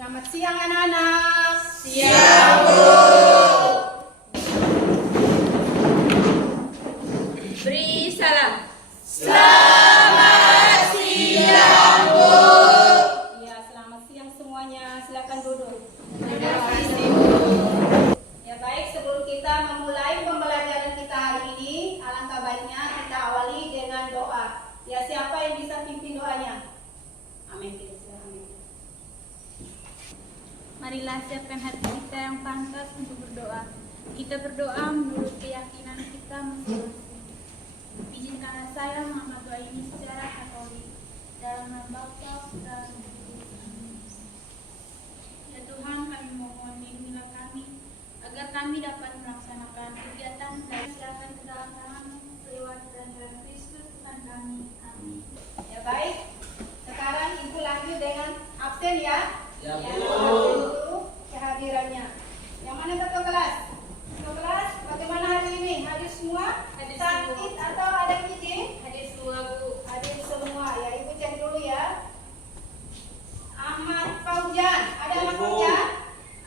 Selamat siang anak-anak. Siang, Bu. Beri salam. Selamat siang, Bu. Ya, selamat siang semuanya. Silakan duduk. Terima kasih, Bu. Ya baik, sebelum kita memulai pembelajaran kita hari ini, alangkah baiknya kita awali dengan doa. Ya, siapa yang bisa pimpin doanya? Amin. Amin. Marilah siapkan hati kita yang pantas untuk berdoa. Kita berdoa menurut keyakinan kita masing-masing. Izinkanlah saya mengamal doa ini secara katolik dalam nama Bapa, Putra, dan Roh Kudus. Amin. Ya Tuhan, kami mohon lindungilah kami agar kami dapat melaksanakan kegiatan dan serahkan ke dalam tangan-Mu lewat dan Kristus Tuhan kami. Amin. Ya baik. Sekarang Ibu lanjut dengan absen ya. Ya, Bu. Absen dulu kehadirannya. Yang mana ketua kelas? Ketua kelas, bagaimana hari ini? Hadir semua? Hadir Sakit semua. atau ada yang izin? Hadir semua, Bu. Hadir semua. Ya, Ibu cek dulu ya. Ahmad Faujan, ada Ahmad Ibu. Faujan?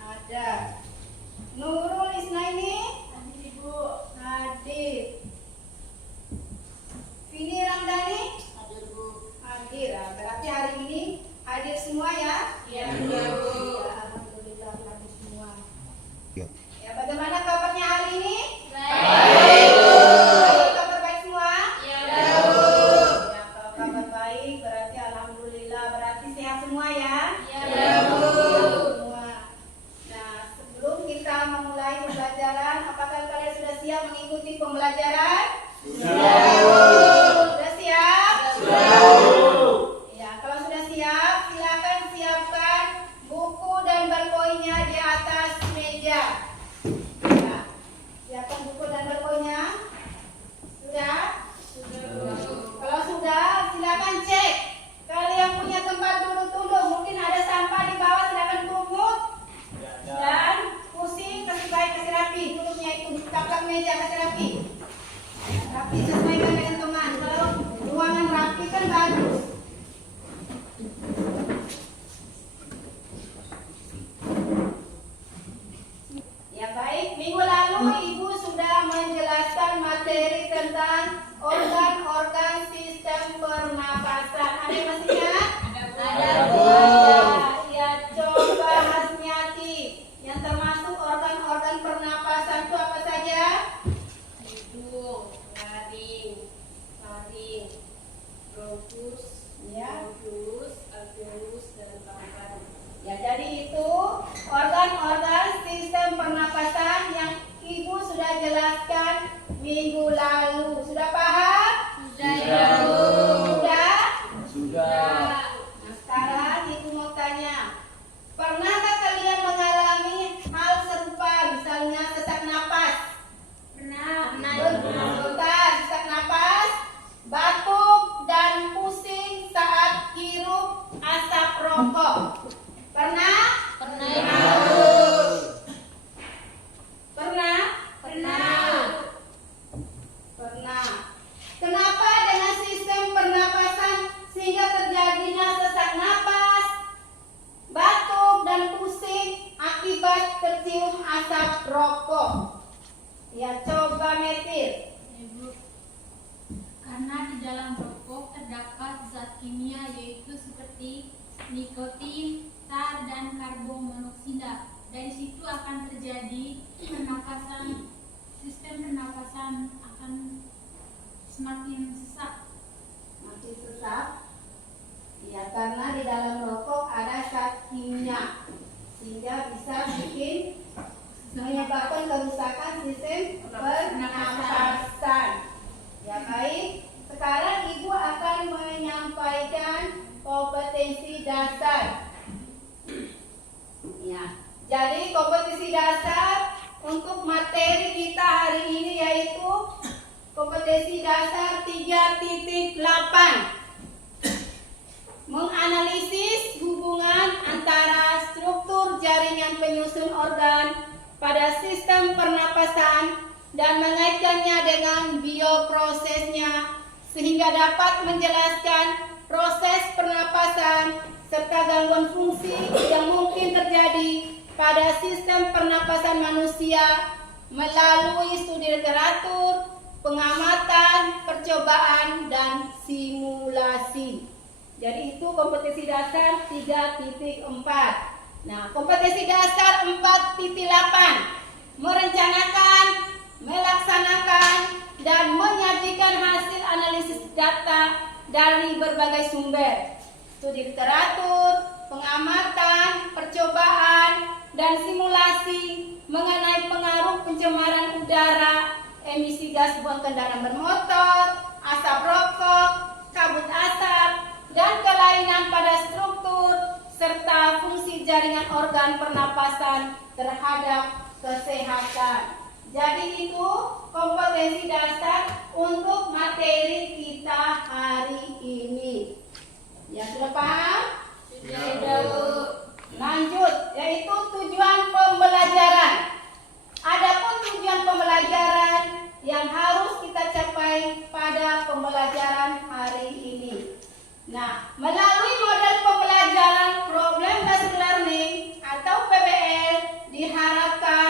Ada. Nurul Isnaini? Hadir, Ibu. Hadir. Vini Ramdhani? Hadir, Bu. Hadir. Ah, berarti hari ini hadir semua ya? Iya, Bu. Ya, alhamdulillah hadir semua. Ya, bagaimana kabarnya hari ini? Baik, Bu. Baik, kabar baik semua? Iya, Ya, Bu. Ya, kalau kabar baik berarti alhamdulillah, berarti sehat semua ya? Ya, Bu. Semua. Nah, sebelum kita memulai pembelajaran, apakah kalian sudah siap mengikuti pembelajaran? Sudah, Bu. Sudah siap? Sudah, Bu. Ya, kalau sudah siap, silakan siapkan buku dan balkoinya di atas meja. Ya, siapkan buku dan balkoinya. Sudah? Kalau sudah, silakan cek. Kalian punya tempat duduk-duduk, mungkin ada sampah di bawah, silakan pungut dan pusing, kasih baik, kasih rapi. Duduknya itu taplak meja, kasih rapi. Rapi sesuaikan dengan teman. Kalau ruangan rapi kan bagus. Ya baik, minggu lalu Ibu sudah menjelaskan materi tentang organ-organ sistem pernapasan. Ada yang masih ingat? Ada, Bu. Ya, coba Hasniati. Yang termasuk organ-organ pernapasan itu apa saja? hidung, laring, faring, bronkus, Ya. alveolus, dan paru-paru. Ya, jadi itu organ-organ sistem pernapasan yang Ibu sudah jelaskan minggu lalu. Sudah paham? Sudah, Bu. Sudah? Sudah. Nah, sekarang Ibu mau tanya, pernahkah kalian mengalami hal serupa, misalnya sesak napas? Pernah. Bentar, sesak napas, batuk dan pusing saat hirup asap rokok. Pernah? Pernah. Pernah? Pernah. Kenapa dengan sistem pernapasan sehingga terjadinya sesak napas, batuk dan pusing akibat tercium asap rokok? Ya, coba Metil. Ibu, karena di dalam rokok terdapat zat kimia yaitu seperti nikotin, tar, dan karbon monoksida. Dari situ akan terjadi pernapasan, sistem pernapasan akan semakin sesak. Masih sesak? Ya, karena di dalam rokok ada zat kimia sehingga bisa menyebabkan kerusakan sistem pernapasan. Ya baik, sekarang Ibu akan menyampaikan kompetensi dasar. Ya, jadi kompetensi dasar untuk materi kita hari ini yaitu kompetensi dasar 3.8. Menganalisis hubungan antara struktur jaringan penyusun organ pada sistem pernapasan dan mengaitkannya dengan bioprosesnya sehingga dapat menjelaskan proses pernapasan serta gangguan fungsi yang mungkin pada sistem pernapasan manusia melalui studi literatur, pengamatan, percobaan, dan simulasi. Jadi itu kompetensi dasar 3.4. Nah, kompetensi dasar 4.8, merencanakan, melaksanakan, dan menyajikan hasil analisis data dari berbagai sumber, studi literatur, pengamatan, percobaan, dan simulasi mengenai pengaruh pencemaran udara, emisi gas buang kendaraan bermotor, asap rokok, kabut asap, dan kelainan pada struktur serta fungsi jaringan organ pernapasan terhadap kesehatan. Jadi itu kompetensi dasar untuk materi kita hari ini. Ya, sudah paham? Sudah, Bu. Lanjut, yaitu tujuan pembelajaran. Adapun tujuan pembelajaran yang harus kita capai pada pembelajaran hari ini. Nah, melalui model pembelajaran problem based learning atau PBL diharapkan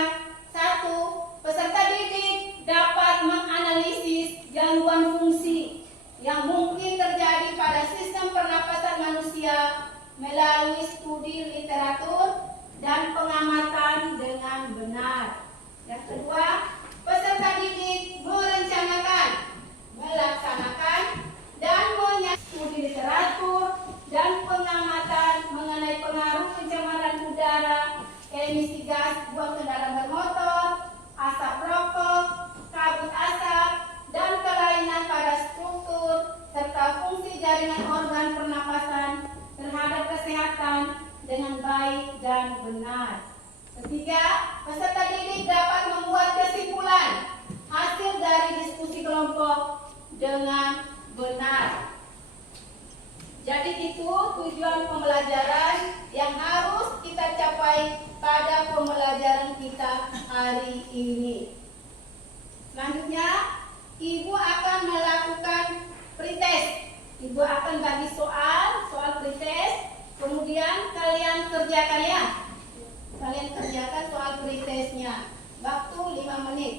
1. Peserta didik dapat menganalisis gangguan fungsi yang mungkin terjadi pada sistem pernapasan manusia melalui studi literatur dan pengamatan dengan benar. Yang kedua, peserta didik merencanakan, melaksanakan, dan menyajikan studi literatur dan pengamatan mengenai pengaruh pencemaran udara, emisi gas buang kendaraan bermotor, asap rokok, kabut asap, dan kelainan pada struktur serta fungsi jaringan organ pernapasan terhadap kesehatan dengan baik dan benar. Ketiga, peserta didik dapat membuat kesimpulan hasil dari diskusi kelompok dengan benar. Jadi itu tujuan pembelajaran yang harus kita capai pada pembelajaran kita hari ini. Selanjutnya, Ibu akan melakukan pretest. Ibu akan bagi soal pretest, kemudian kalian kerjakan ya. Kalian kerjakan soal pretestnya. Waktu 5 menit.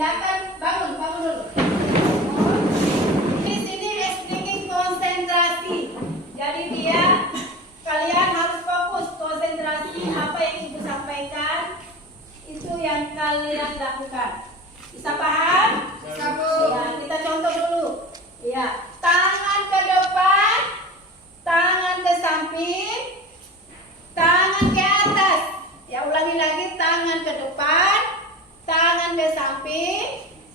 silakan bangun dulu. Di sini speaking konsentrasi. Jadi kalian harus fokus konsentrasi apa yang ibu sampaikan itu yang kalian lakukan. Bisa paham? Bisa, Bu. Ya, kita contoh dulu. Ya, tangan ke depan, tangan ke samping, tangan ke atas. Ya, ulangi lagi, tangan ke depan, tangan ke samping,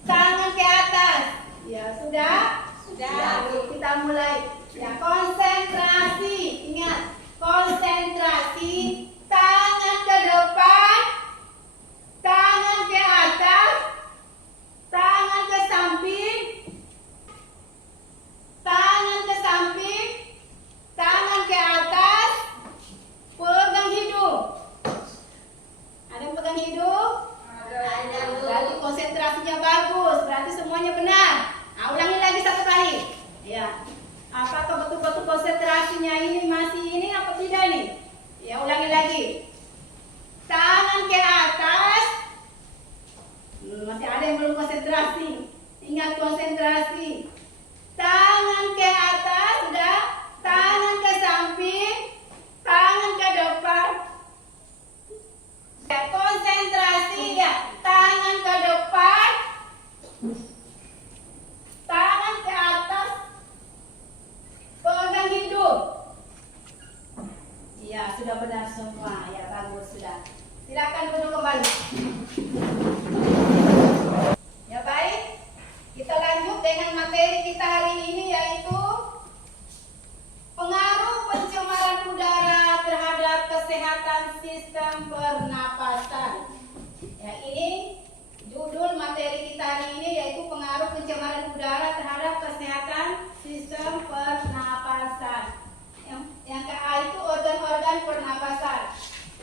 tangan ke atas. Ya, sudah? Sudah. Ya, yuk kita mulai. Ya, konsentrasi. Ingat, konsentrasi. Tangan ke depan, tangan ke atas, tangan ke samping, tangan ke samping, tangan ke atas, pegang hidung. Ada yang pegang hidung? Ada, Bu. Berarti konsentrasinya bagus, berarti semuanya benar. Nah, ulangi lagi satu kali. Ya. Apakah betul-betul konsentrasinya ini masih ini apa tidak nih? Ya, ulangi lagi. Tangan ke atas. Masih ada yang belum konsentrasi. Ingat konsentrasi. Tangan ke atas, sudah. Tangan ke samping, tangan ke depan. Ya, konsentrasi ya. Tangan ke depan, tangan ke atas, pegang hidung. Ya, sudah benar semua. Ya, bagus sudah. Silakan duduk kembali. Ya, baik. Kita lanjut dengan materi kita hari ini yaitu pengaruh pencemaran udara terhadap kesehatan sistem pernapasan. Ya, ini judul materi kita hari ini yaitu pengaruh pencemaran udara terhadap kesehatan sistem pernapasan. Yang ke A itu organ-organ pernapasan.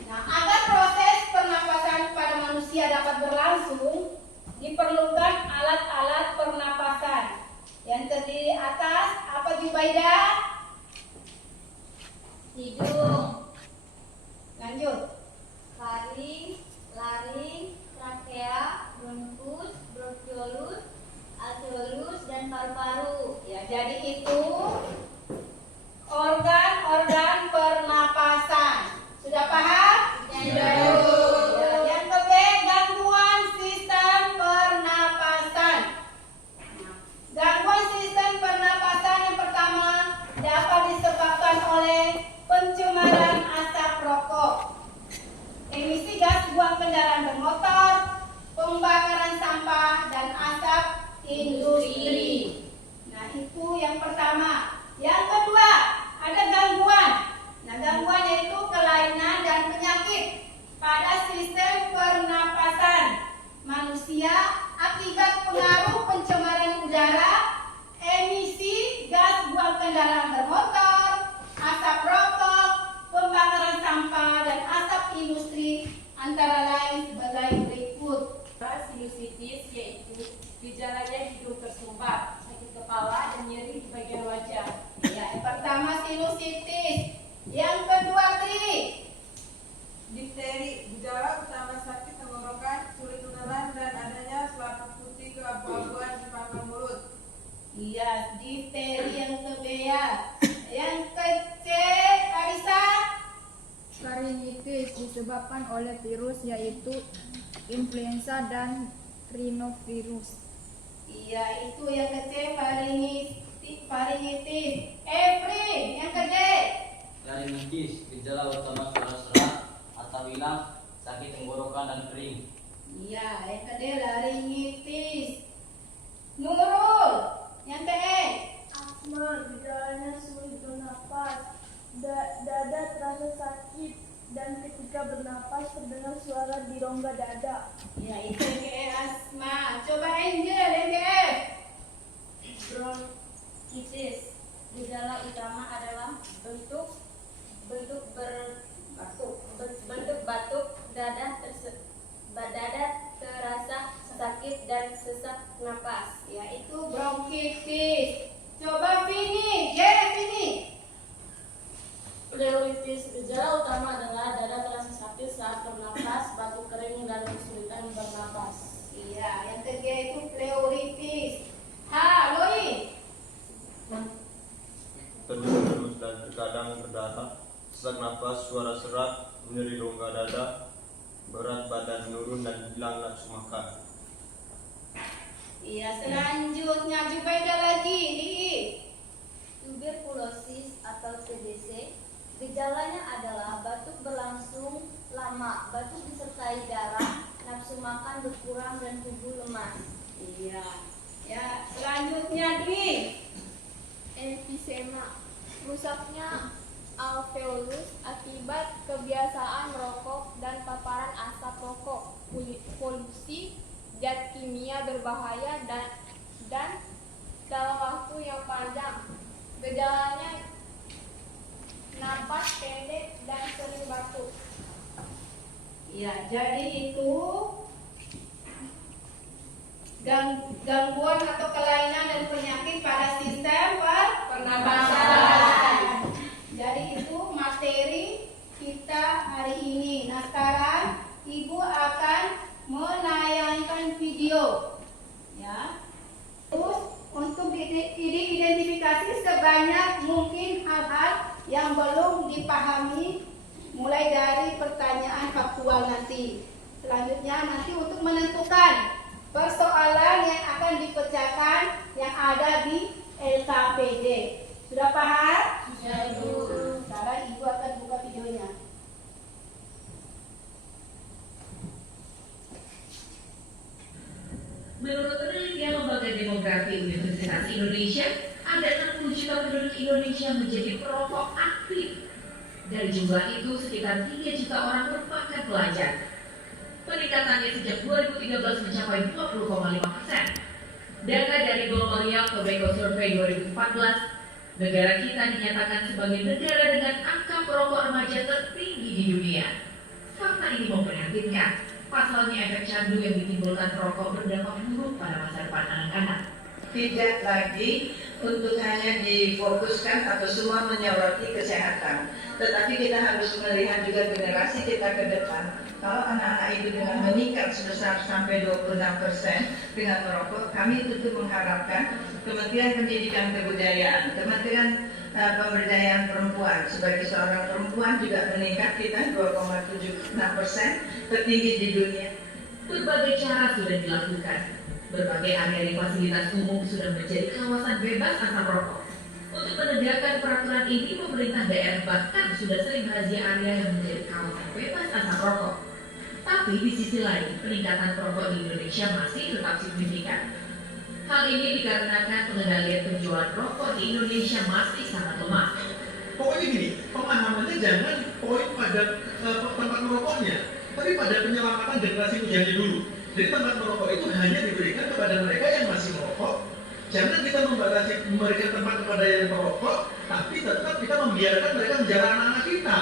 Nah, agar proses pernapasan pada manusia dapat berlangsung, diperlukan alat-alat pernapasan yang terdiri atas apa, Jubaidah? Hidung, Lanjut. faring, laring, trakea, bronkus, bronkiolus, alveolus, dan paru-paru. Ya, jadi itu organ-organ pernapasan. Sudah paham? Sudah, Bu. Ya, yang ke B, gangguan sistem pernapasan. Nah, gangguan sistem pernapasan yang pertama dapat disebabkan oleh pencemaran asap rokok, emisi gas buang kendaraan bermotor, pembakaran sampah, dan asap industri. Nah, itu yang pertama. Yang kedua, ada gangguan. Nah, gangguan yaitu kelainan dan penyakit pada sistem pernapasan manusia akibat pengaruh pencemaran udara, emisi gas buang kendaraan bermotor, asap rokok, pembakaran sampah, dan asap industri, antara lain sebagai berikut. Sinusitis yaitu gejalanya hidung tersumbat, sakit kepala, dan nyeri di bagian wajah. Ya, yang pertama sinusitis, yang kedua Tri. Difteri, gejala utama sakit tenggorokan, sulit menelan, dan adanya selaput putih keabu-abuan di pangkal mulut. Iya, difteri yang ke B ya. Yang ke C, Karisa. Faringitis disebabkan oleh virus yaitu influenza dan rhinovirus. Iya, itu yang ke C, faringitis. Efri, yang ke D. Laringitis, gejala utama suara serak atau hilang, sakit tenggorokan dan kering. Iya, yang ke D, laringitis. Nurul, yang ke E. Asma, gejalanya sulit bernapas, dada terasa sakit, dan ketika bernapas terdengar suara di rongga dada. Ya, itu yang ke E, asma. Coba Angel, yang ke F. Bronkitis. Gejala utama adalah bentuk batuk, dada terasa sakit dan sesak napas. Ya, itu bronkitis. Coba Vini, Vini. Pleuritis, gejala utama adalah dada terasa sakit saat bernapas, batuk kering, dan kesulitan bernapas. Iya, yang ke G. nyeri rongga dada, berat badan menurun dan hilang nafsu makan. Iya, selanjutnya Jubaida lagi. Tuberkulosis atau TBC, gejalanya adalah batuk berlangsung lama, batuk disertai darah, nafsu makan berkurang dan tubuh lemas. Iya. Ya, selanjutnya Dwi. Emfisema, rusaknya alveolus akibat kebiasaan merokok dan paparan asap rokok, polusi, zat kimia berbahaya dan dalam waktu yang panjang. Gejalanya napas pendek dan sering batuk. Ya, jadi itu gangguan atau kelainan dan penyakit pada sistem pernapasan. Jadi itu materi kita hari ini. Nah, sekarang Ibu akan menayangkan video. Ya. Terus untuk identifikasi sebanyak mungkin hal-hal yang belum dipahami mulai dari pertanyaan faktual nanti. Selanjutnya nanti untuk menentukan persoalan yang akan dipecahkan yang ada di LKPD. Sudah paham? Sudah, Bu. Sekarang Ibu akan buka videonya. Menurut penelitian Lembaga Demografi Universitas Indonesia, ada 60 juta penduduk Indonesia menjadi perokok aktif. Dari jumlah itu, sekitar 3 juta orang merupakan pelajar. Peningkatannya sejak 2013 mencapai 20,5%. Data dari Global Young Tobacco Survey 2014, negara kita dinyatakan sebagai negara dengan angka perokok remaja tertinggi di dunia. Fakta ini memprihatinkan. Pasalnya efek candu yang ditimbulkan perokok berdampak buruk pada masa depan anak-anak. Tidak lagi untuk hanya difokuskan atau semua menyoroti kesehatan, tetapi kita harus melihat juga generasi kita ke depan. Kalau anak-anak itu dengan meningkat sebesar sampai 26% dengan merokok, kami tentu mengharapkan Kementerian Pendidikan Kebudayaan, Kementerian Pemberdayaan Perempuan sebagai seorang perempuan juga meningkat kita 2,76% tertinggi di dunia. Berbagai cara sudah dilakukan. Berbagai area di fasilitas umum sudah menjadi kawasan bebas asap rokok. Untuk menegakkan peraturan ini, pemerintah daerah bahkan sudah sering razia area yang menjadi kawasan bebas asap rokok. Tapi di sisi lain, peningkatan perokok di Indonesia masih tetap signifikan. Hal ini dikarenakan pengendalian penjualan rokok di Indonesia masih sangat lemah. Pokoknya gini, pemahamannya jangan poin pada tempat merokoknya, tapi pada penyelamatan generasi mudanya dulu. Jadi tempat merokok itu hanya diberikan kepada mereka yang masih merokok. Jangan kita membatasi memberikan tempat kepada yang merokok, tapi tetap kita membiarkan mereka menjara anak-anak kita.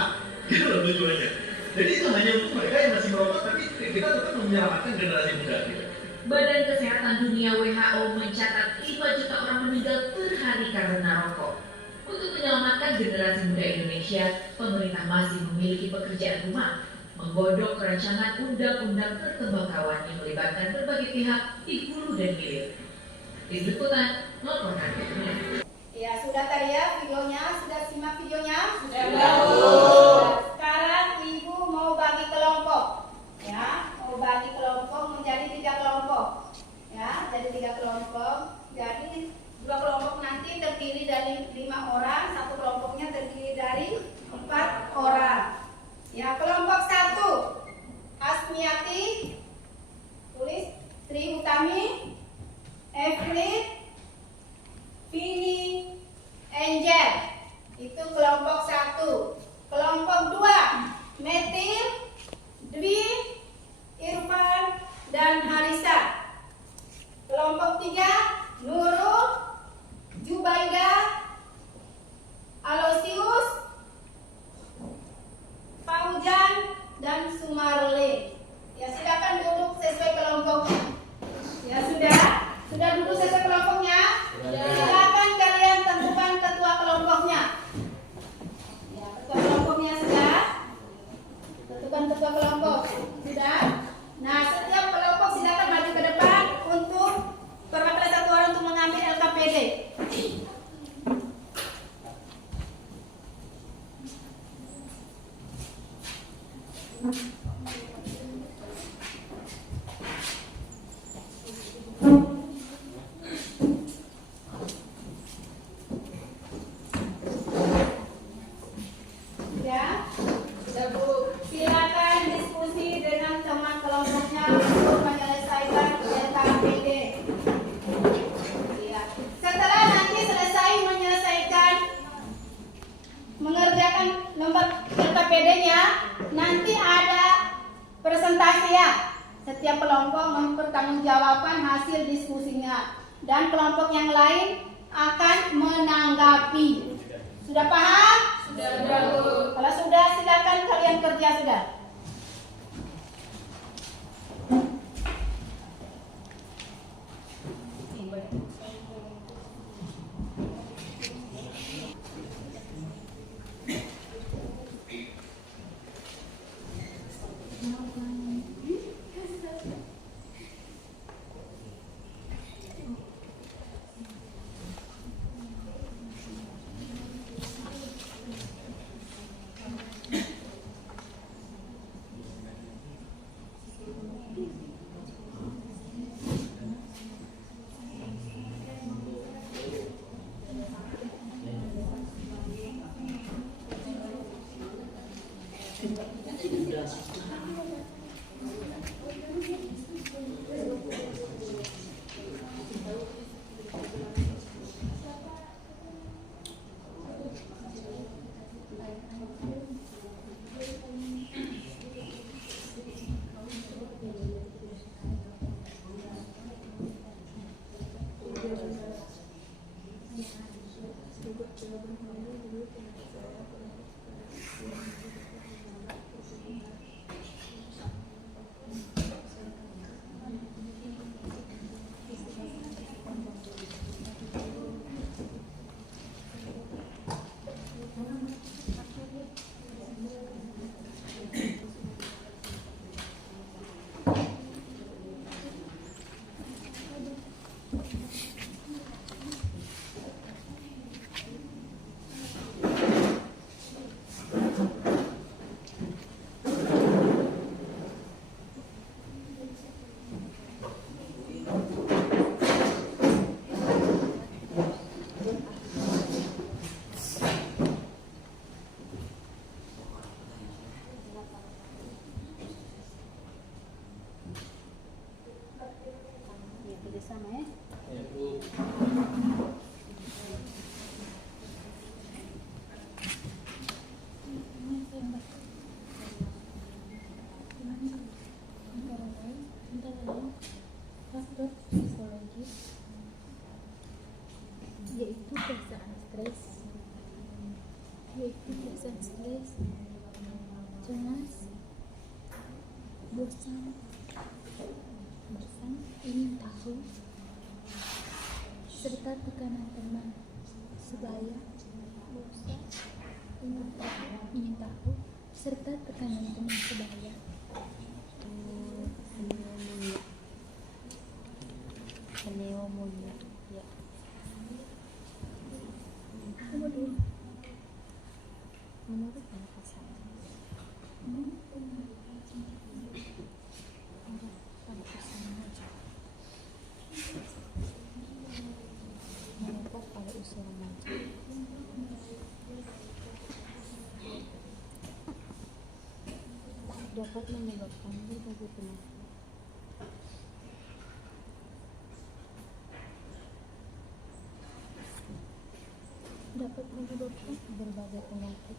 Gitu loh tujuannya. Jadi itu hanya untuk mereka yang masih merokok, tapi kita tetap menyelamatkan generasi muda kita. Badan Kesehatan Dunia WHO mencatat 5 juta orang meninggal per hari karena rokok. Untuk menyelamatkan generasi muda Indonesia, pemerintah masih memiliki pekerjaan rumah, menggodok rancangan undang-undang pertembakauan yang melibatkan berbagai pihak di hulu dan hilir. Tim Liputan melaporkan. Ya, sudah tadi ya videonya, sudah simak videonya? Sudah. Sekarang Ibu mau bagi kelompok. Ya, mau bagi kelompok menjadi 3 kelompok. Ya, jadi 3 kelompok. Jadi 2 kelompok nanti terdiri dari 5 orang, 1 kelompoknya terdiri dari 4 orang. Ya, kelompok 1 Asmiati, tulis Tri Utami, Evlit, Vini, Angel. Itu kelompok 1. Kelompok 2 Metil, Dwi, Irfan, dan Harisa. Kelompok 3 Nurul, Jubaida, Alosius, Paujan, dan Sumarle. Ya, silakan duduk sesuai kelompoknya. Ya, sudah duduk sesuai kelompoknya. Silakan kalian tentukan ketua kelompoknya. Ya, ketua kelompoknya sudah. Tentukan ketua kelompok sudah. Nah, setiap kelompok silakan maju ke depan untuk perwakilan 1 orang untuk mengambil LKPD. Ya, sudah Bu. Silakan diskusi dengan teman kelompoknya untuk menyelesaikan LKPD. Ya. Setelah nanti selesai menyelesaikan mengerjakan nomor LKPD-nya, nanti ada presentasi ya. Setiap kelompok mempertanggungjawabkan hasil diskusinya dan kelompok yang lain akan menanggapi. Sudah paham? Sudah, Bu. Kalau sudah, silakan kalian kerja sudah. Yaitu perasaan stres, cemas, bosan, ingin tahu, serta tekanan teman sebaya, ingin tahu, serta tekanan teman sebaya. Dapat menyebabkan berbagai penyakit.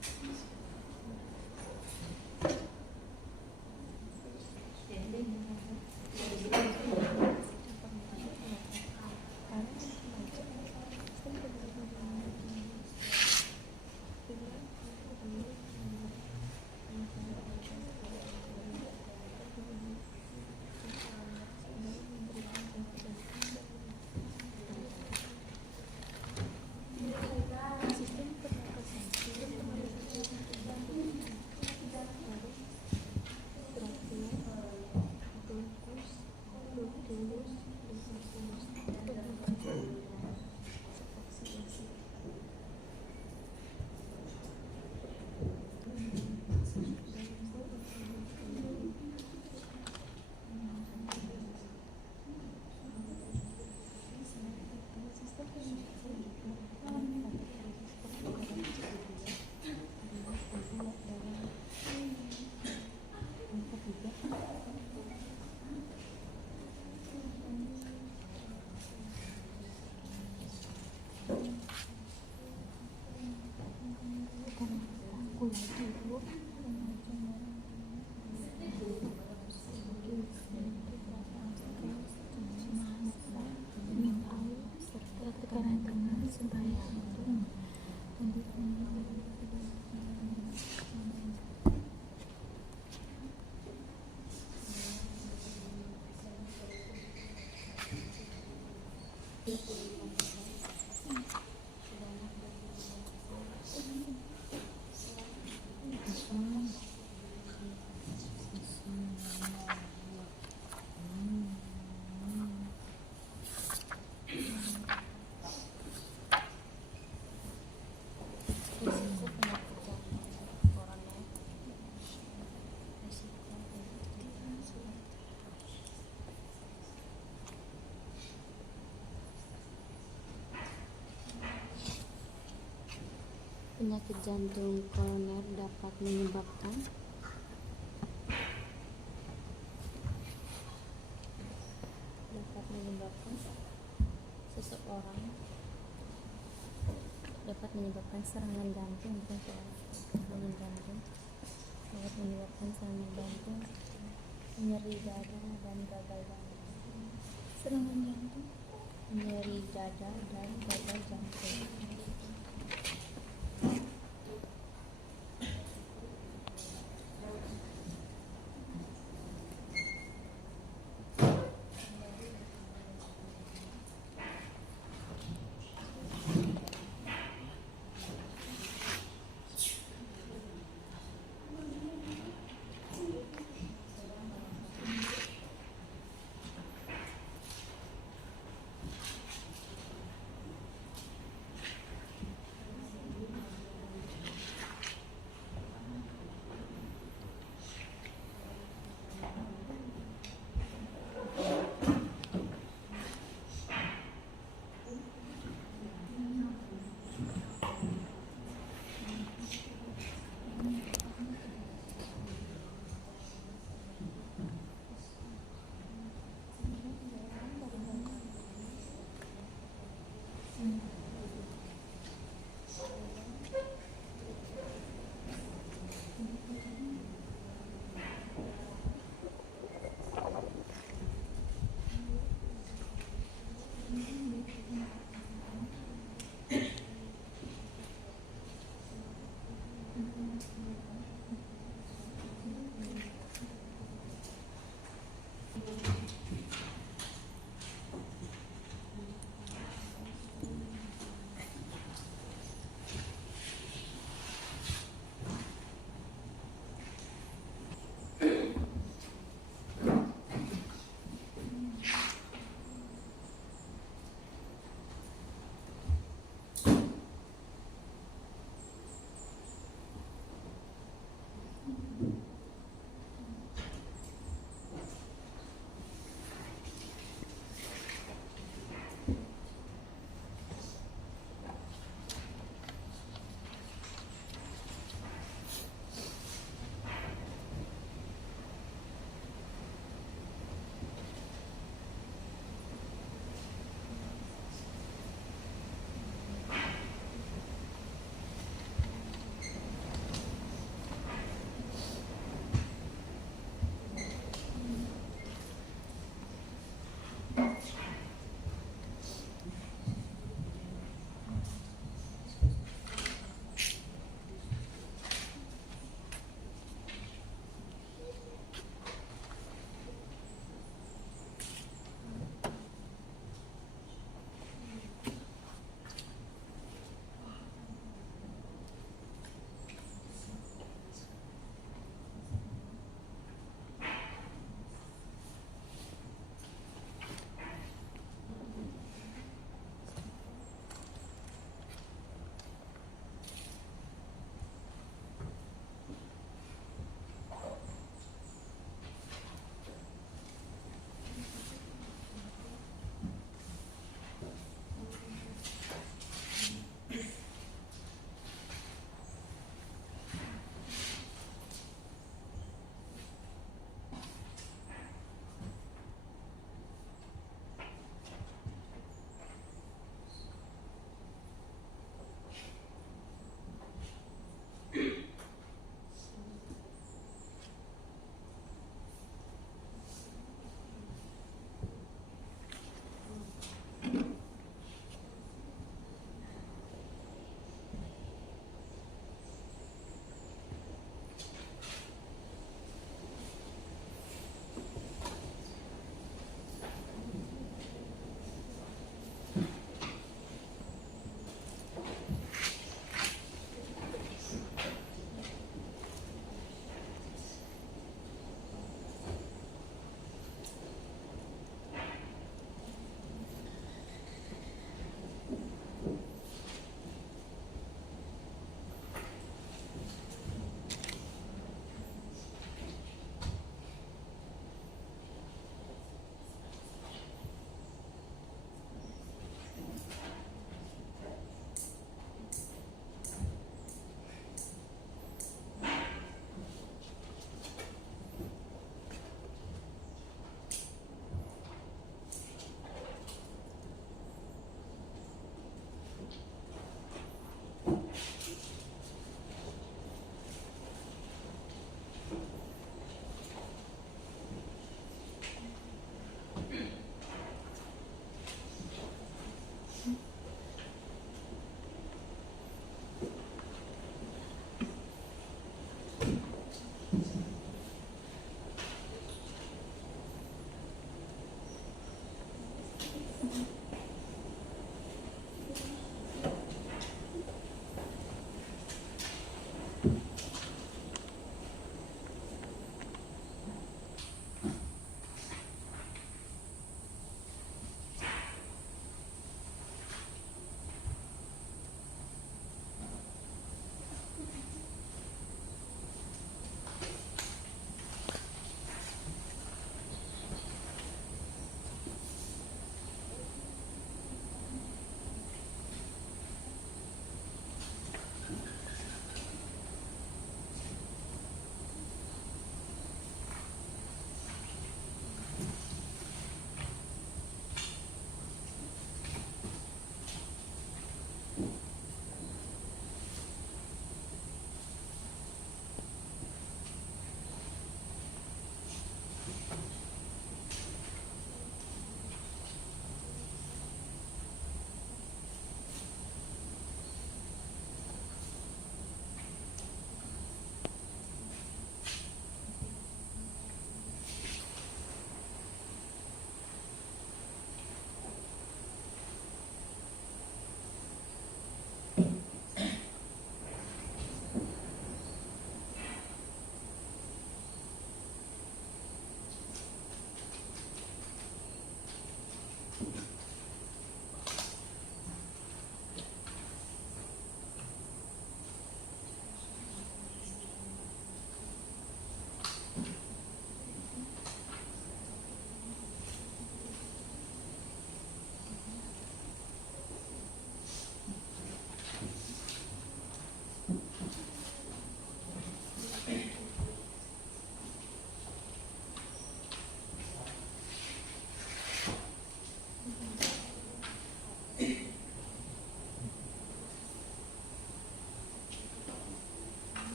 Penyakit jantung koroner dapat menyebabkan serangan jantung, dapat menyebabkan serangan jantung, nyeri dada dan gagal jantung. Serangan jantung. Nyeri dada dan gagal jantung.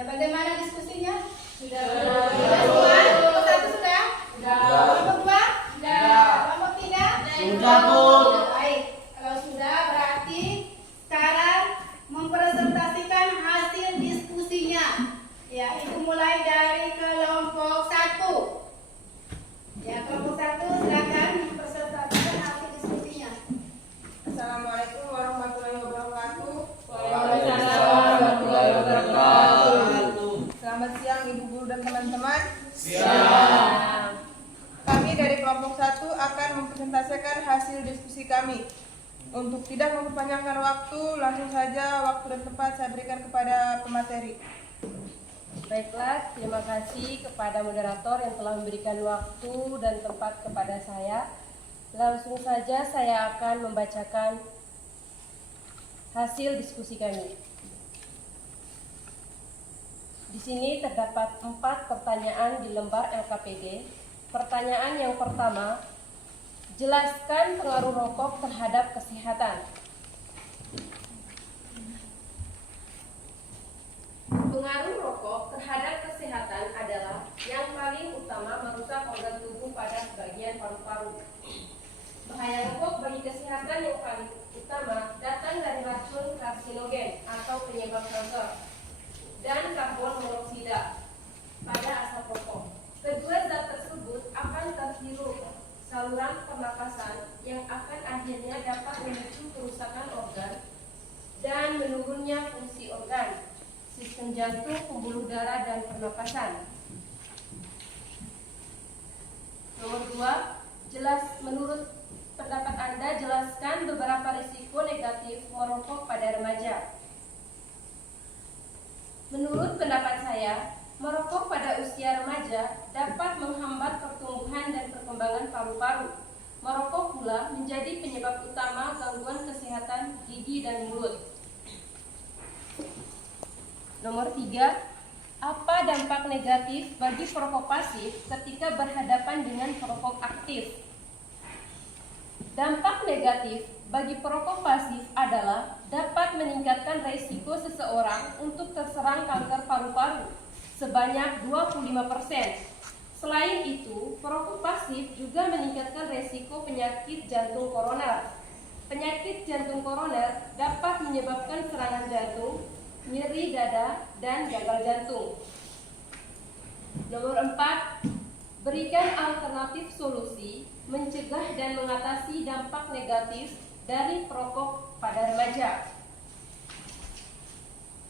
Ya, bagaimana diskusinya? Sudah semua? Kelompok 1 sudah? Kelompok 2? Kelompok 3? Sudah, Bu. Baik, kalau sudah berarti sekarang mempresentasikan hasil diskusinya. Ya, itu mulai dari kelompok 1. Ya, kelompok 1 silakan mempresentasikan hasil diskusinya. Assalamualaikum warahmatullahi wabarakatuh. Waalaikumsalam warahmatullahi wabarakatuh. Selamat siang Ibu Guru dan teman-teman. Siang. Kami dari kelompok 1 akan mempresentasikan hasil diskusi kami. Untuk tidak memperpanjangkan waktu, langsung saja waktu dan tempat saya berikan kepada pemateri. Baiklah, terima kasih kepada moderator yang telah memberikan waktu dan tempat kepada saya. Langsung saja saya akan membacakan hasil diskusi kami. Di sini terdapat 4 pertanyaan di lembar LKPD. Pertanyaan yang pertama, jelaskan pengaruh rokok terhadap kesehatan. Pengaruh rokok terhadap kesehatan adalah yang paling utama merusak organ tubuh pada bagian paru-paru. Bahaya rokok bagi kesehatan yang paling utama datang dari racun karsinogen atau penyebab kanker dan karbon monoksida pada asap rokok. Kedua zat tersebut akan terhirup saluran pernapasan yang akan akhirnya dapat memicu kerusakan organ dan menurunnya fungsi organ, sistem jantung, pembuluh darah, dan pernapasan. Nomor 2, menurut pendapat Anda, jelaskan beberapa risiko negatif merokok pada remaja. Menurut pendapat saya, merokok pada usia remaja dapat menghambat pertumbuhan dan perkembangan paru-paru. Merokok pula menjadi penyebab utama gangguan kesehatan gigi dan mulut. Nomor 3, apa dampak negatif bagi perokok pasif ketika berhadapan dengan perokok aktif? Dampak negatif bagi perokok pasif adalah dapat meningkatkan resiko seseorang untuk terserang kanker paru-paru sebanyak 25%. Selain itu, perokok pasif juga meningkatkan resiko penyakit jantung koroner. Penyakit jantung koroner dapat menyebabkan serangan jantung, nyeri dada, dan gagal jantung. Nomor 4, berikan alternatif solusi mencegah dan mengatasi dampak negatif dari perokok pada remaja.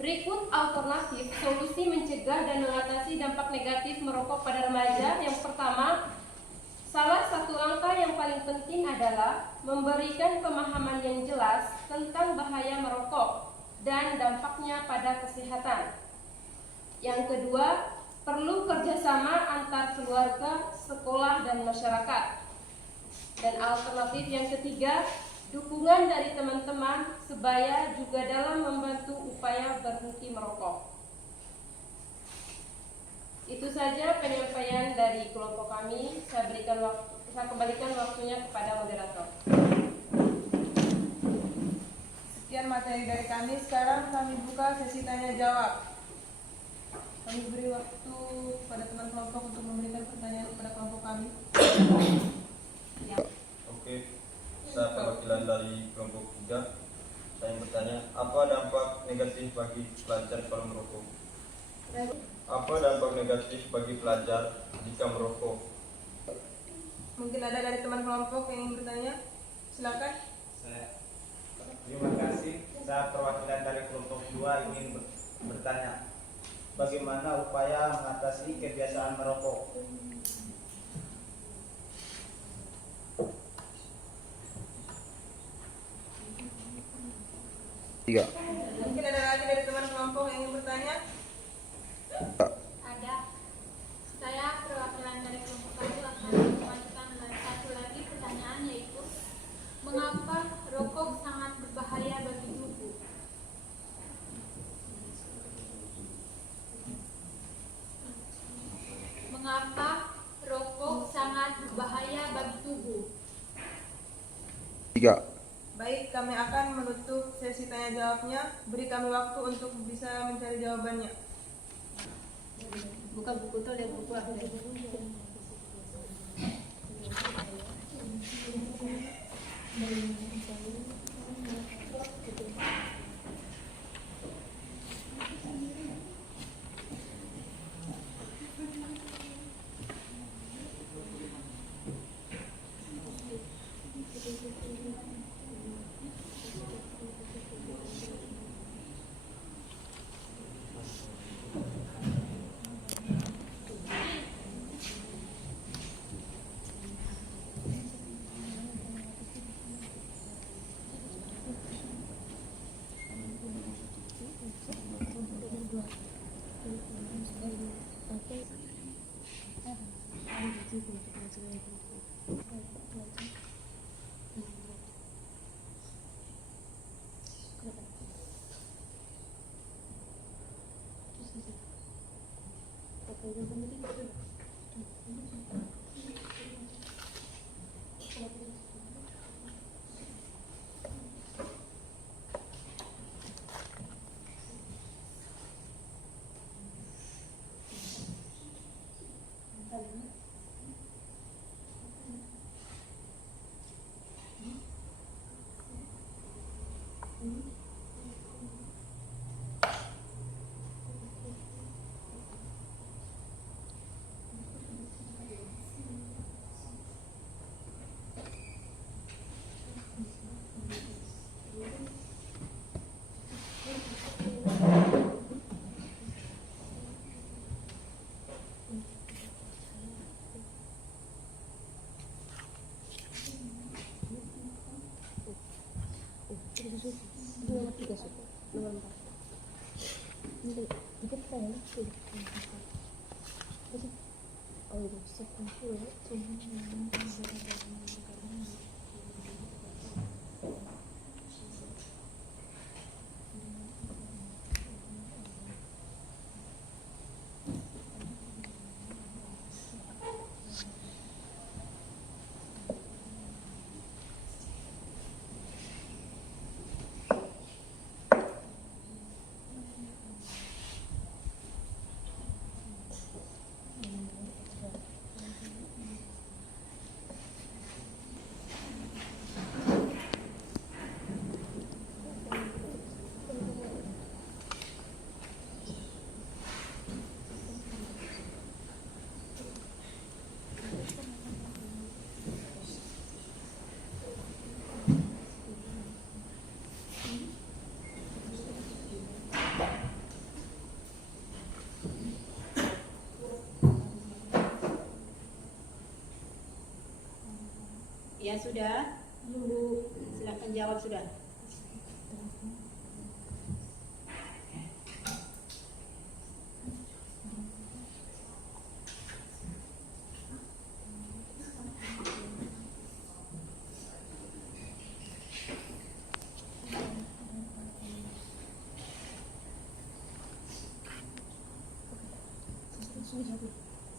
Berikut alternatif solusi mencegah dan mengatasi dampak negatif merokok pada remaja. Yang pertama, salah satu langkah yang paling penting adalah memberikan pemahaman yang jelas tentang bahaya merokok dan dampaknya pada kesehatan. Yang kedua, perlu kerjasama antar keluarga, sekolah, dan masyarakat. Dan alternatif yang ketiga, dukungan dari teman-teman sebaya juga dalam membantu upaya berhenti merokok. Itu saja penyampaian dari kelompok kami. Saya kembalikan waktunya kepada moderator. Sekian materi dari kami. Sekarang kami buka sesi tanya jawab. Kami beri waktu kepada teman kelompok untuk memberikan pertanyaan kepada kelompok kami. Oke, saya perwakilan dari kelompok 3. Saya bertanya, apa dampak negatif bagi pelajar kalau merokok? Apa dampak negatif bagi pelajar jika merokok? Mungkin ada dari teman kelompok yang ingin bertanya. Silakan. Terima kasih. Saya perwakilan dari kelompok 2 ingin bertanya, bagaimana upaya mengatasi kebiasaan merokok? Mungkin ada lagi dari teman kelompok yang ingin bertanya. Ada. Saya perwakilan dari kelompok 1 akan mengajukan satu lagi pertanyaan, yaitu mengapa rokok sangat berbahaya bagi tubuh? Mengapa rokok sangat berbahaya bagi tubuh? 3. Baik, kami akan menutup sesi tanya jawabnya. Beri kami waktu untuk bisa mencari jawabannya. Buka buku tuh, lihat buku apa? Ya sudah, Bu, silakan jawab sudah.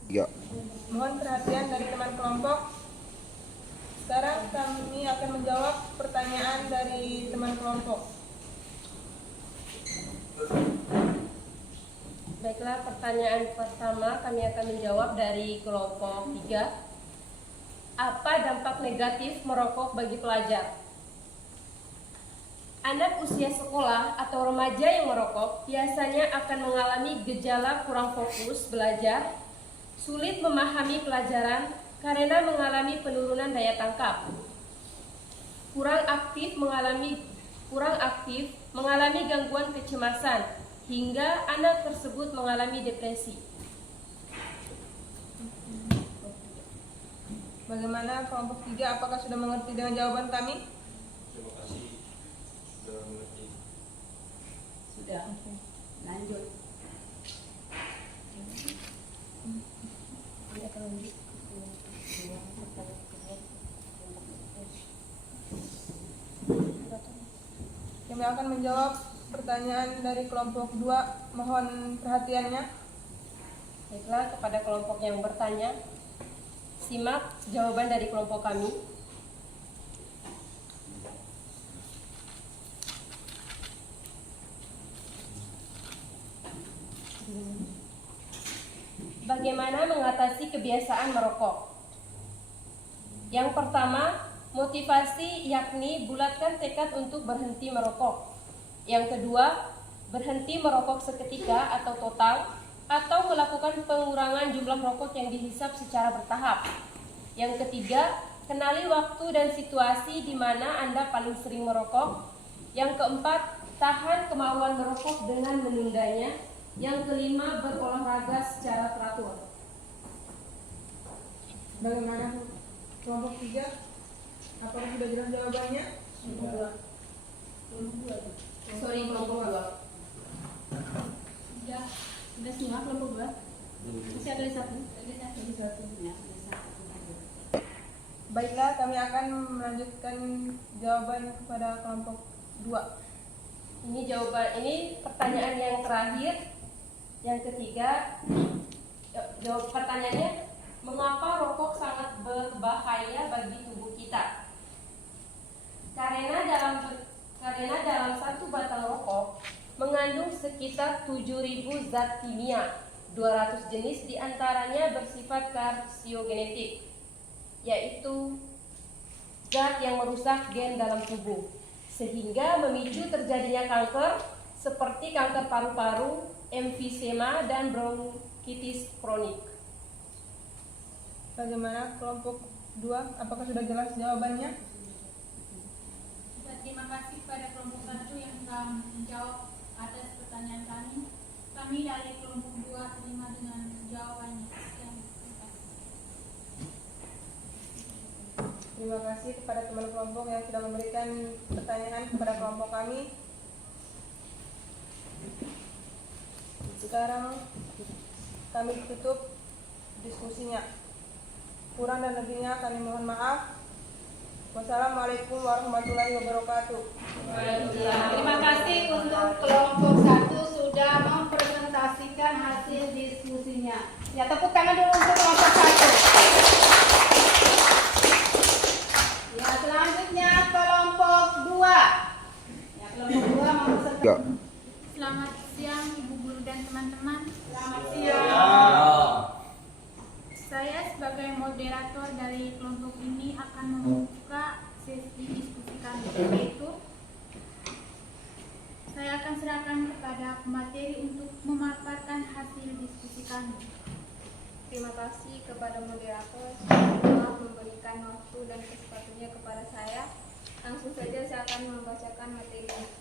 Ya. Mohon perhatian dari teman kelompok. Sekarang kami akan menjawab pertanyaan dari teman kelompok. Baiklah, pertanyaan pertama kami akan menjawab dari kelompok 3. Apa dampak negatif merokok bagi pelajar? Anak usia sekolah atau remaja yang merokok biasanya akan mengalami gejala kurang fokus belajar, sulit memahami pelajaran karena mengalami penurunan daya tangkap, kurang aktif, mengalami gangguan kecemasan, hingga anak tersebut mengalami depresi. Bagaimana kelompok 3? Apakah sudah mengerti dengan jawaban kami? Terima kasih sudah mengerti. Sudah. Lanjut. Kami akan menjawab pertanyaan dari kelompok 2. Mohon perhatiannya. Baiklah, kepada kelompok yang bertanya, simak jawaban dari kelompok kami. bagaimana mengatasi kebiasaan merokok. Yang pertama, motivasi yakni bulatkan tekad untuk berhenti merokok. Yang kedua, berhenti merokok seketika atau total, atau melakukan pengurangan jumlah rokok yang dihisap secara bertahap. Yang ketiga, kenali waktu dan situasi di mana Anda paling sering merokok. Yang keempat, tahan kemauan merokok dengan menundanya. Yang kelima, berolahraga secara teratur. Bagaimana kelompok 3? Apakah sudah jelas jawabannya? Sorry, kelompok 2. Sudah semua kelompok 2? Masih ada satu? Baiklah, kami akan melanjutkan jawaban kepada kelompok 2. Ini pertanyaan yang terakhir. Yang ketiga, jawab pertanyaannya, mengapa rokok sangat berbahaya bagi tubuh kita? Karena dalam satu batang rokok mengandung sekitar 7.000 zat kimia, 200 jenis diantaranya bersifat karsiogenetik, yaitu zat yang merusak gen dalam tubuh, sehingga memicu terjadinya kanker seperti kanker paru-paru, emfisema, dan bronkitis kronik. Bagaimana kelompok 2? Apakah sudah jelas jawabannya? Terima kasih kepada kelompok 1 yang telah menjawab atas pertanyaan kami. Kami dari kelompok 2 terima dengan jawabannya. Terima kasih kepada teman kelompok yang sudah memberikan pertanyaan kepada kelompok kami. Sekarang kami tutup diskusinya. Kurang dan lebihnya kami mohon maaf. Wassalamualaikum warahmatullahi wabarakatuh. Terima kasih untuk kelompok 1 sudah mempresentasikan hasil diskusinya. Ya, tepuk tangan dulu untuk kelompok 1. Ya, selanjutnya kelompok 2. Ya, kelompok 2 mempresentasikan. Selamat siang Ibu Guru dan teman-teman. Selamat siang. Saya sebagai moderator dari kelompok ini akan membuka sesi diskusi kami, yaitu saya akan serahkan kepada pemateri untuk memaparkan hasil diskusi kami. Terima kasih kepada moderator yang telah memberikan waktu dan kesempatannya kepada saya. Langsung saja saya akan membacakan materi.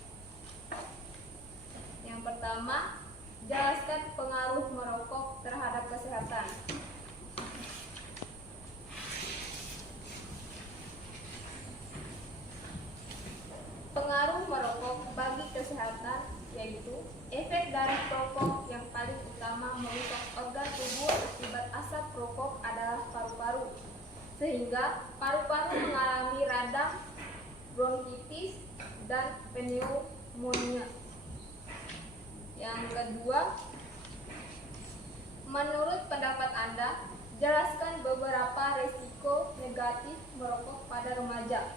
Yang pertama, jelaskan pengaruh merokok terhadap kesehatan. Pengaruh merokok bagi kesehatan yaitu efek dari rokok yang paling utama merusak organ tubuh akibat asap rokok adalah paru-paru, sehingga paru-paru mengalami radang, bronkitis, dan pneumonia. Yang kedua, menurut pendapat Anda, jelaskan beberapa risiko negatif merokok pada remaja.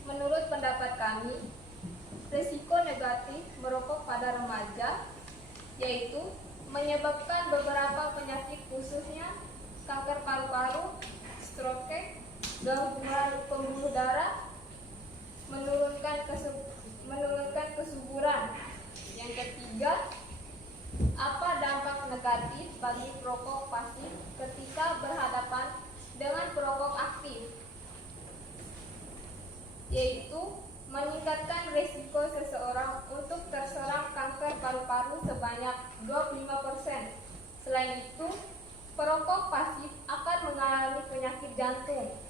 Menurut pendapat kami, risiko negatif merokok pada remaja yaitu menyebabkan beberapa penyakit khususnya kanker paru-paru, stroke, gangguan pembuluh darah, menurunkan kesuburan. Yang ketiga, apa dampak negatif bagi perokok pasif ketika berhadapan dengan perokok aktif? Yaitu meningkatkan risiko seseorang untuk terserang kanker paru-paru sebanyak 25%. Selain itu, perokok pasif akan mengalami penyakit jantung.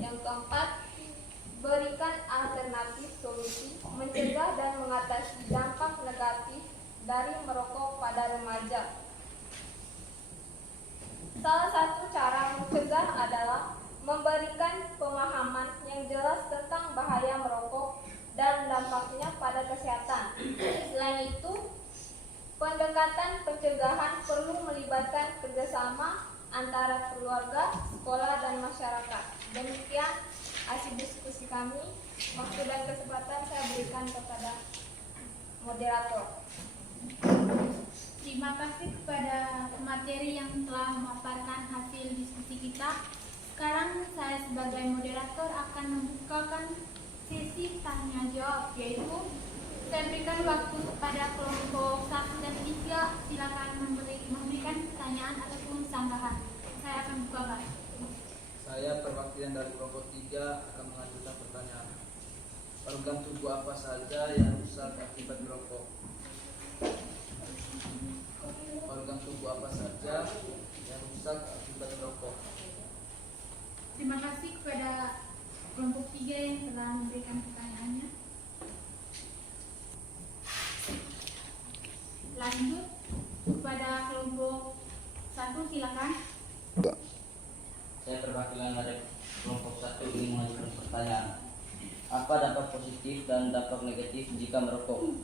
Yang keempat, berikan alternatif solusi mencegah dan mengatasi dampak negatif dari merokok pada remaja. Salah satu cara mencegah adalah memberikan pemahaman yang jelas tentang bahaya merokok dan dampaknya pada kesehatan. Selain itu, pendekatan pencegahan perlu melibatkan kerjasama antara keluarga, sekolah, dan masyarakat. Demikian hasil diskusi kami. Waktu dan kesempatan saya berikan kepada moderator. Terima kasih kepada pemateri yang telah memaparkan hasil diskusi kita. Sekarang saya sebagai moderator akan membukakan sesi tanya jawab, yaitu saya berikan waktu kepada kelompok 1 dan 3. Silakan memberikan pertanyaan ataupun sanggahan. Saya akan buka. Saya perwakilan dari kelompok 3 akan mengajukan pertanyaan. Organ tubuh apa saja yang rusak akibat merokok? Organ tubuh apa saja yang rusak akibat merokok? Terima kasih kepada kelompok 3 yang telah memberikan pertanyaannya. Lanjut kepada kelompok 1, silakan. Saya perwakilan dari kelompok 1 ingin mengajukan pertanyaan. Apa dampak positif dan dampak negatif jika merokok?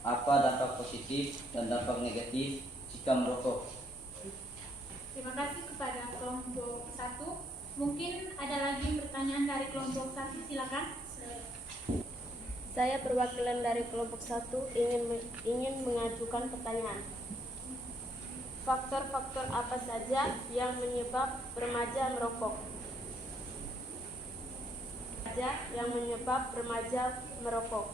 Apa dampak positif dan dampak negatif jika merokok? Terima kasih kepada kelompok 1. Mungkin ada lagi pertanyaan dari kelompok 1, silakan. Saya perwakilan dari kelompok 1 ingin mengajukan pertanyaan. Faktor-faktor apa saja yang menyebab remaja merokok? Yang menyebab remaja merokok.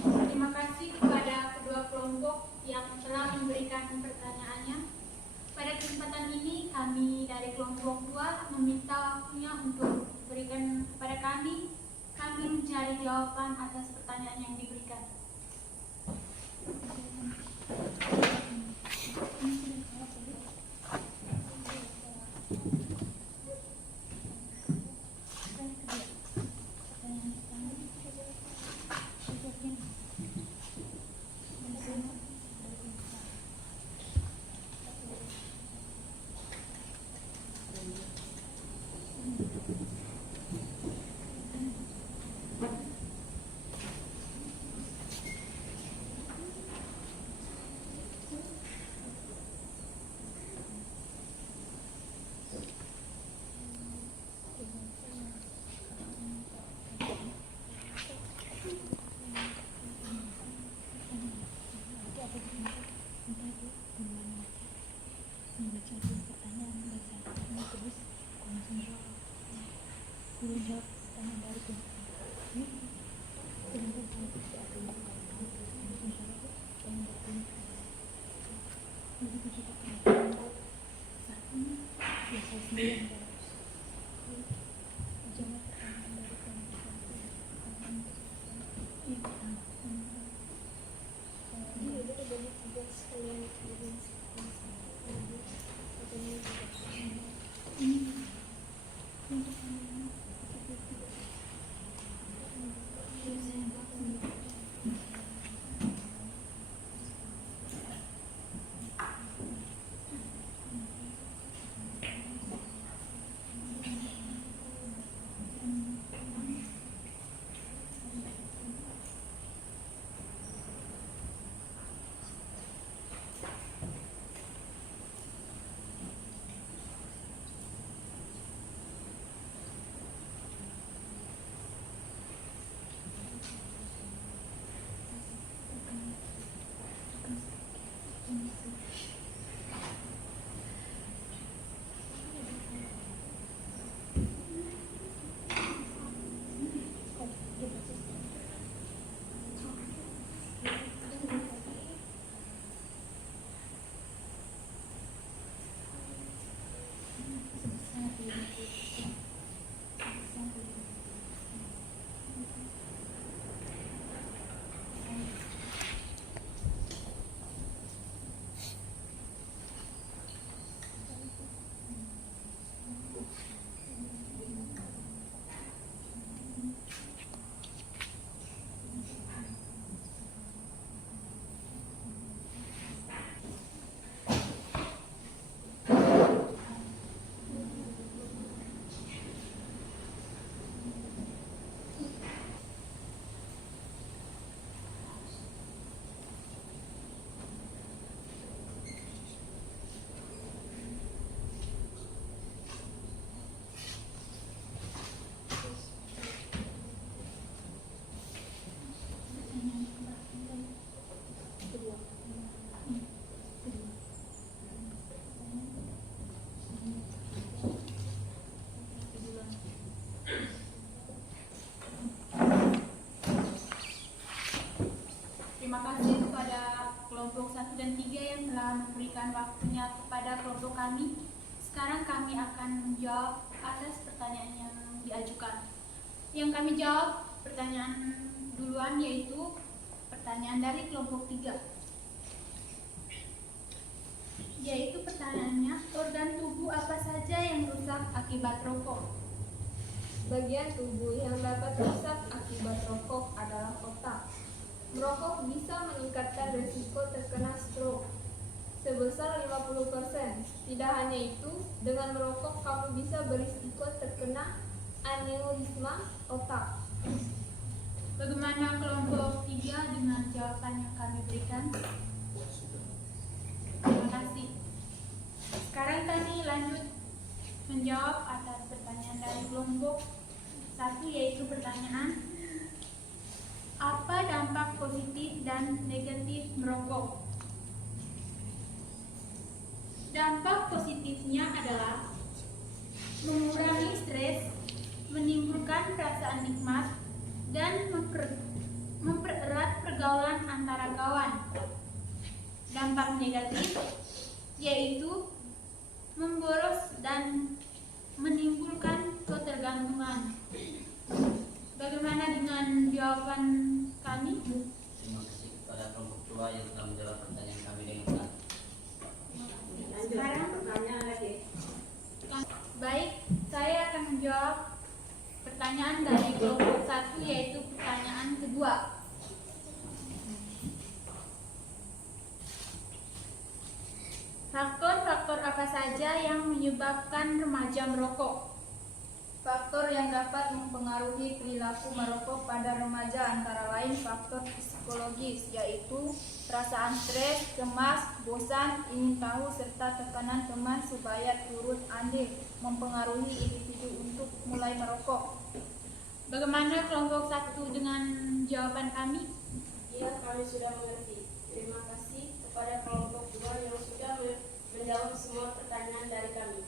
Terima kasih kepada kedua kelompok yang telah memberikan pertanyaannya. Pada kesempatan ini kami dari kelompok 2 meminta waktunya untuk berikan kepada kami mencari jawaban atas pertanyaan yang diberikan. bertanya kepada kelompok kami. Sekarang kami akan menjawab atas pertanyaan yang diajukan. Yang kami jawab pertanyaan duluan yaitu pertanyaan dari kelompok 3. Yaitu pertanyaannya, organ tubuh apa saja yang rusak akibat rokok? Bagian tubuh yang dapat rusak akibat rokok adalah otak. Merokok bisa meningkatkan risiko terkena stroke sebesar 50%. Tidak hanya itu, dengan merokok kamu bisa berisiko terkena aneurisma otak. Bagaimana kelompok 3 dengan jawaban yang kami berikan? Terima kasih. Sekarang kami lanjut menjawab atas pertanyaan dari kelompok 1, yaitu pertanyaan, apa dampak positif dan negatif merokok? Dampak positifnya adalah mengurangi stres, menimbulkan perasaan nikmat, dan mempererat pergaulan antara kawan. Dampak negatif yaitu memboros dan menimbulkan ketergantungan. Bagaimana dengan jawaban kami? Terima kasih kepada kelompok 2 yang telah menjawab pertanyaan kami dengan benar. Sekarang baik, saya akan menjawab pertanyaan dari kelompok 1, yaitu pertanyaan kedua. Faktor-faktor apa saja yang menyebabkan remaja merokok? Faktor yang dapat mempengaruhi perilaku merokok pada remaja antara lain faktor psikologis, yaitu perasaan stres, cemas, bosan, ingin tahu, serta tekanan teman supaya turut andil mempengaruhi individu untuk mulai merokok. Bagaimana kelompok 1 dengan jawaban kami? Ya, kami sudah mengerti. Terima kasih kepada kelompok 2 yang sudah menjawab semua pertanyaan dari kami.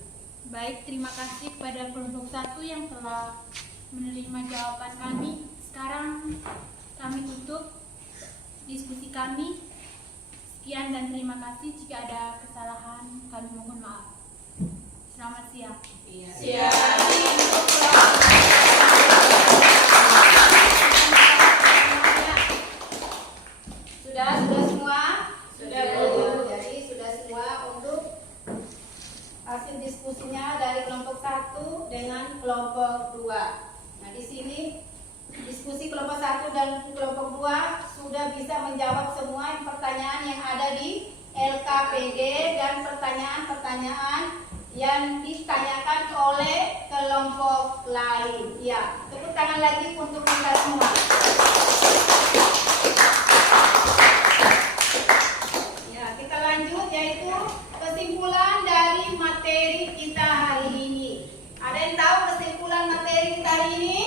Baik, terima kasih kepada kelompok 1 yang telah menerima jawaban kami. Sekarang kami tutup diskusi kami. Sekian dan terima kasih. Jika ada kesalahan, kami mohon maaf. Selamat siang. Sudah semua? Sudah, Bu. Jadi sudah semua untuk hasil diskusinya dari kelompok 1 dengan kelompok 2. Nah, di sini diskusi kelompok 1 dan kelompok 2 sudah bisa menjawab semua pertanyaan yang ada di LKPD dan pertanyaan-pertanyaan yang ditanyakan oleh kelompok lain. Ya, tepuk tangan lagi untuk kita semua. Ya, kita lanjut yaitu kesimpulan dari materi kita hari ini. Ada yang tahu kesimpulan materi kita hari ini?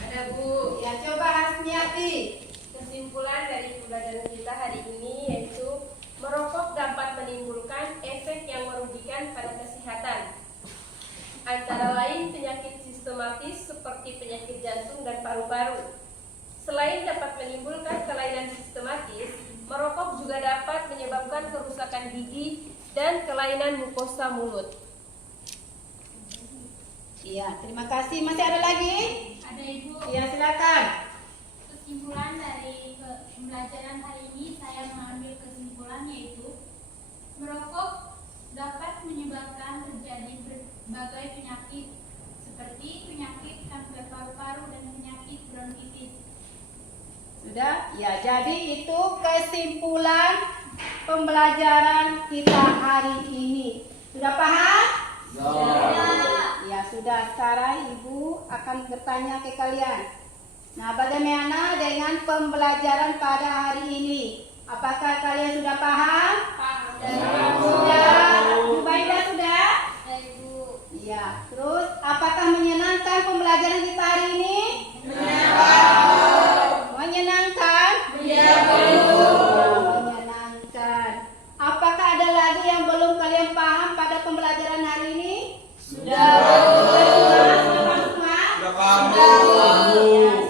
Ada, Bu. Ya, coba Hasmiati. Kesimpulan dari pembelajaran kita hari ini yaitu merokok dapat menimbulkan efek yang merugikan pada kesehatan. Antara lain penyakit sistematis seperti penyakit jantung dan paru-paru. Selain dapat menimbulkan kelainan sistematis, merokok juga dapat menyebabkan kerusakan gigi dan kelainan mukosa mulut. Iya, terima kasih. Masih ada lagi? Ada, Ibu. Iya, silakan. Kesimpulan dari pembelajaran hari ini, saya mengambil kesimpulan yaitu merokok dapat menyebabkan terjadi berbagai penyakit seperti penyakit kanker paru-paru dan penyakit bronkitis. Sudah? Ya, jadi itu kesimpulan pembelajaran kita hari ini. Sudah paham? Sudah. Ya, sudah. Sekarang Ibu akan bertanya ke kalian. Nah, bagaimana dengan pembelajaran pada hari ini? Apakah kalian sudah paham? Sudah. Baiklah, sudah? Iya. Terus, apakah menyenangkan pembelajaran kita hari ini? Menyenangkan? Menyenangkan. Apakah ada lagi yang belum kalian paham pada pembelajaran hari ini? Sudah.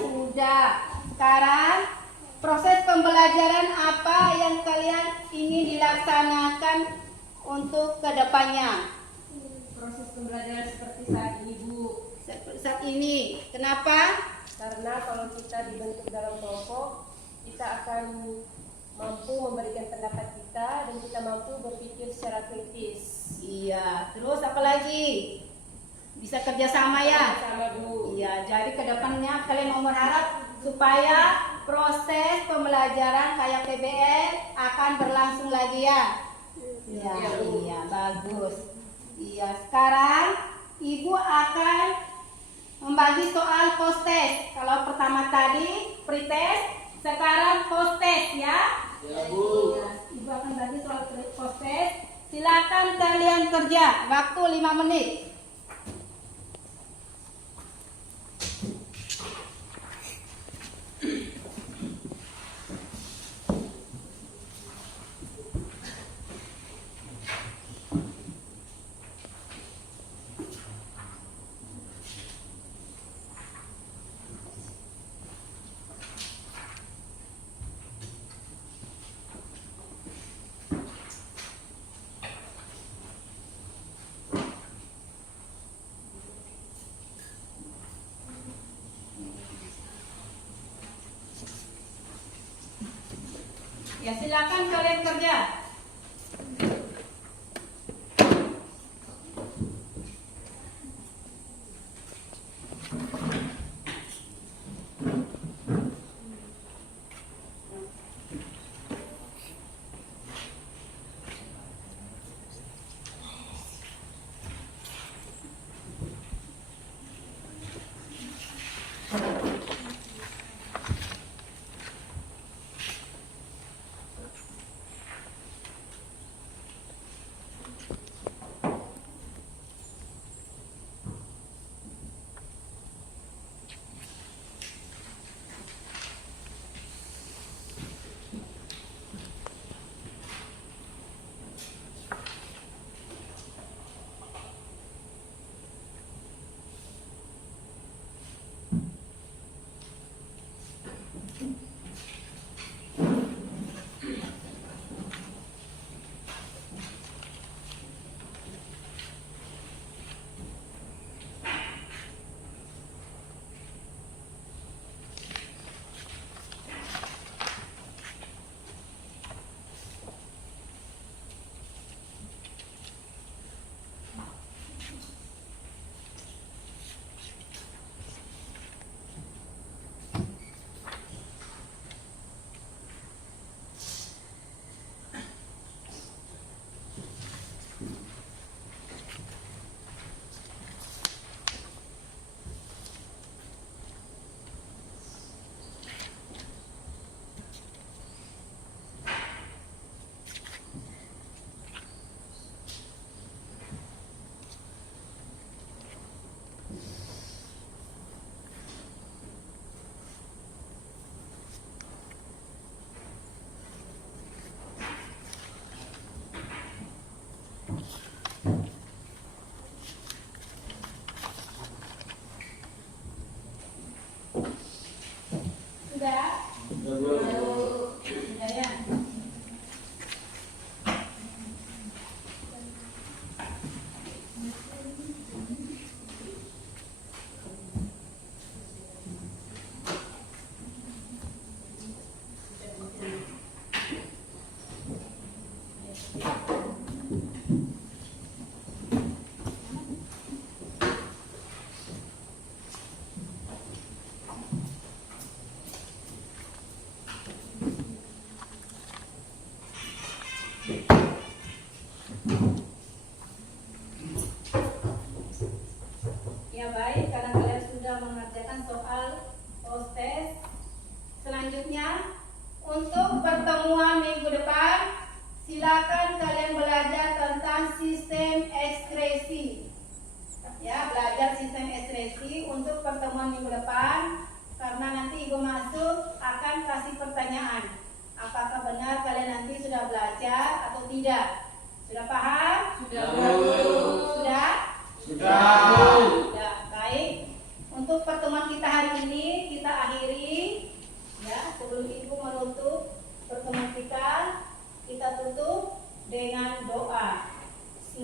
Sudah. Sekarang proses pembelajaran apa yang kalian ingin dilaksanakan untuk untuk kedepannya? Proses pembelajaran seperti saat ini, Bu. Seperti saat ini. Kenapa? Karena kalau kita dibentuk dalam kelompok, kita akan mampu memberikan pendapat kita dan kita mampu berpikir secara kritis. Iya, terus apa lagi? Bisa kerjasama ya? Sama, Bu. Iya, jadi kedepannya kalian mau berharap supaya proses pembelajaran kayak PBL akan berlangsung lagi ya? Iya, iya, bagus. Iya, sekarang Ibu akan membagi soal post-test. Kalau pertama tadi pretest, sekarang post-test ya? Ya, Bu. Iya, Ibu akan bagi soal post-test. Silakan kalian kerja, waktu 5 menit. Ya, silakan kalian kerja.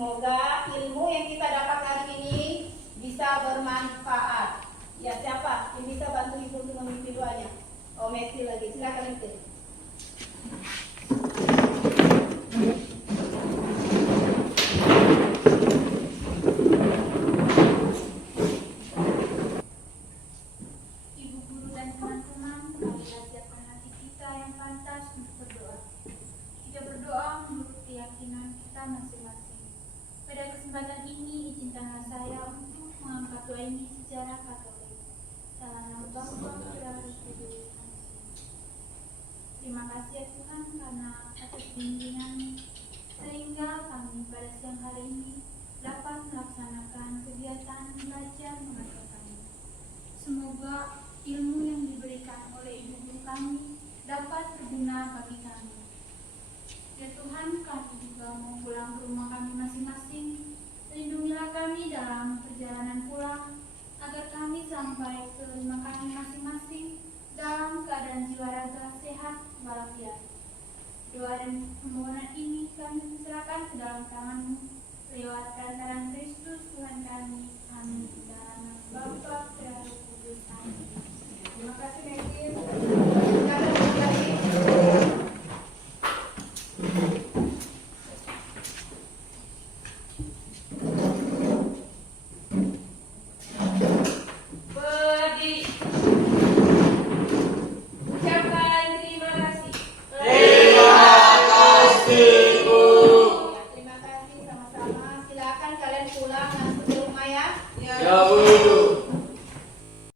Semoga ilmu yang kita dapat hari ini bisa bermanfaat. Ya, siapa yang bisa bantu Ibu untuk memimpin doanya? Oh, Meti lagi. Silakan Meti. Ibu guru dan teman-teman, marilah siapkan hati kita yang pantas untuk berdoa. Kita berdoa menurut keyakinan kita masing-masing. Pada kesempatan ini, izinkanlah saya untuk mengangkat doa ini secara Katolik. Dalam nama Bapa, Putra, dan Roh Kudus. Terima kasih ya Tuhan karena atas bimbingan sehingga kami pada siang hari ini dapat melaksanakan kegiatan belajar mengajar kami. Semoga ilmu yang diberikan oleh ibu guru kami dapat berguna bagi kami. Ya Tuhan, kami juga mau pulang ke rumah kami masing-masing. Lindungilah kami dalam perjalanan pulang, agar kami sampai ke rumah kami masing-masing dalam keadaan jiwa raga sehat walafiat. Doa dan permohonan ini kami serahkan ke dalam tangan-Mu lewat perantaraan Kristus Tuhan kami. Amin. Dalam nama Bapa, Putra, dan Roh Kudus. Amin. Terima kasih Meti. Silakan lagi. Berdiri. Ucapkan terima kasih. Terima kasih sama-sama. Silakan kalian pulang langsung ke rumah ya. Ya Bu.